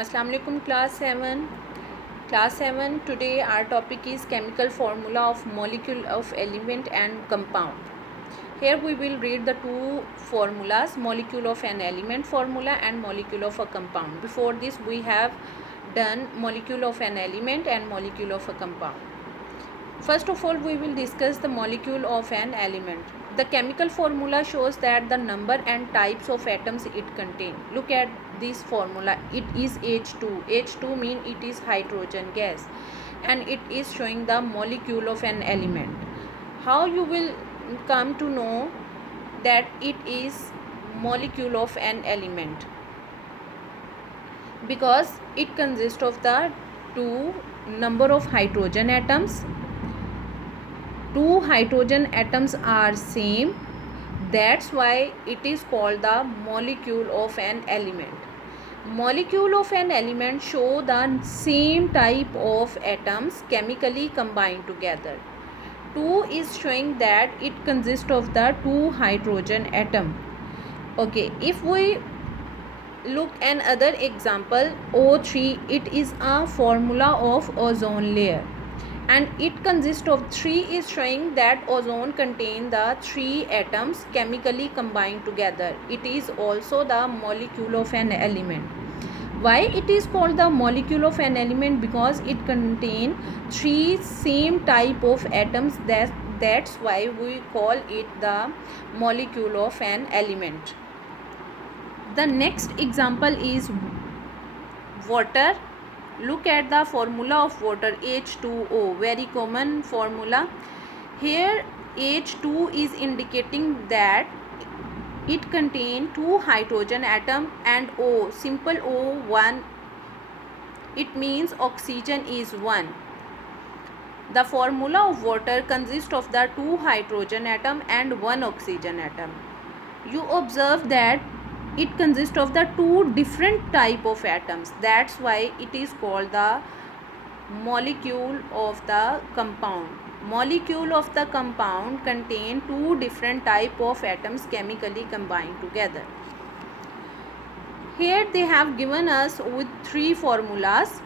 Assalamu alaikum class 7 today our topic is chemical formula of molecule of element and compound. Here we will read the two formulas, molecule of an element formula and molecule of a compound. Before this we have done molecule of an element and molecule of a compound. First of all, we will discuss the molecule of an element. The chemical formula shows that the number and types of atoms it contains. Look at this formula. It is H2. H2 means it is hydrogen gas, and it is showing the molecule of an element. How you will come to know that it is molecule of an element? Because it consists of the two number of hydrogen atoms. Two hydrogen atoms are same, that's why it is called the molecule of an element. Molecule of an element show the same type of atoms chemically combined together. 2 is showing that it consists of the two hydrogen atom. Okay, if we look another example, O3, it is a formula of ozone layer, and it consists of 3 is showing that ozone contain the 3 atoms chemically combined together. It is also the molecule of an element. Why it is called the molecule of an element? Because it contain 3 same type of atoms. That's why we call it the molecule of an element. The next example is water. Look at the formula of water, H2O, very common formula. Here H2 is indicating that it contains two hydrogen atom, and O, simple O, 1, it means oxygen is 1. The formula of water consists of the two hydrogen atom and one oxygen atom. You observe that it consists of the two different type of atoms. That's why it is called the molecule of the compound. Molecule of the compound contain two different type of atoms chemically combined together. Here they have given us with three formulas.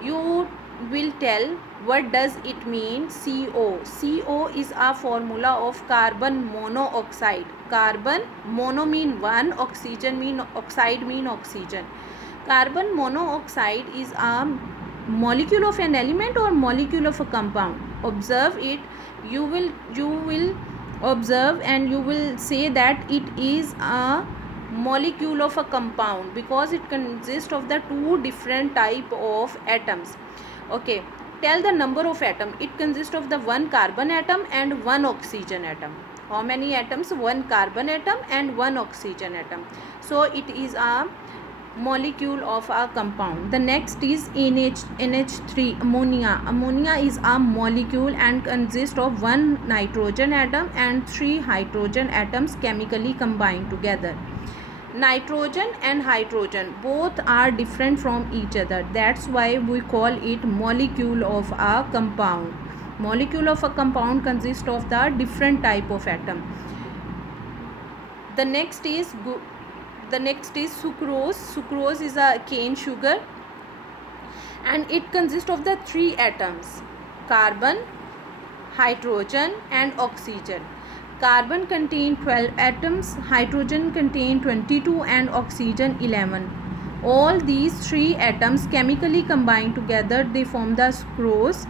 You will tell what does it mean. CO. CO is a formula of carbon monoxide. Carbon mono mean one, oxygen mean oxide mean oxygen. Carbon monoxide is a molecule of an element or molecule of a compound. Observe it. You will observe and you will say that it is a molecule of a compound because it consists of the two different type of atoms. Okay, tell the number of atom. It consists of the one carbon atom and one oxygen atom. How many atoms? One carbon atom and one oxygen atom. So it is a molecule of a compound. The next is NH3, ammonia. Ammonia is a molecule and consists of one nitrogen atom and three hydrogen atoms chemically combined together. Nitrogen and hydrogen both are different from each other. That's why we call it molecule of a compound. Molecule of a compound consists of the different type of atom. The next is sucrose. Sucrose is a cane sugar and it consists of the three atoms: carbon, hydrogen and oxygen. Carbon contain 12 atoms, hydrogen contain 22 and oxygen 11. All these three atoms chemically combined together, they form the sucrose,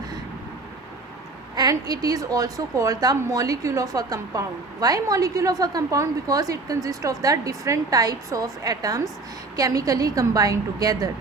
and it is also called the molecule of a compound. Why molecule of a compound? Because it consists of the different types of atoms chemically combined together.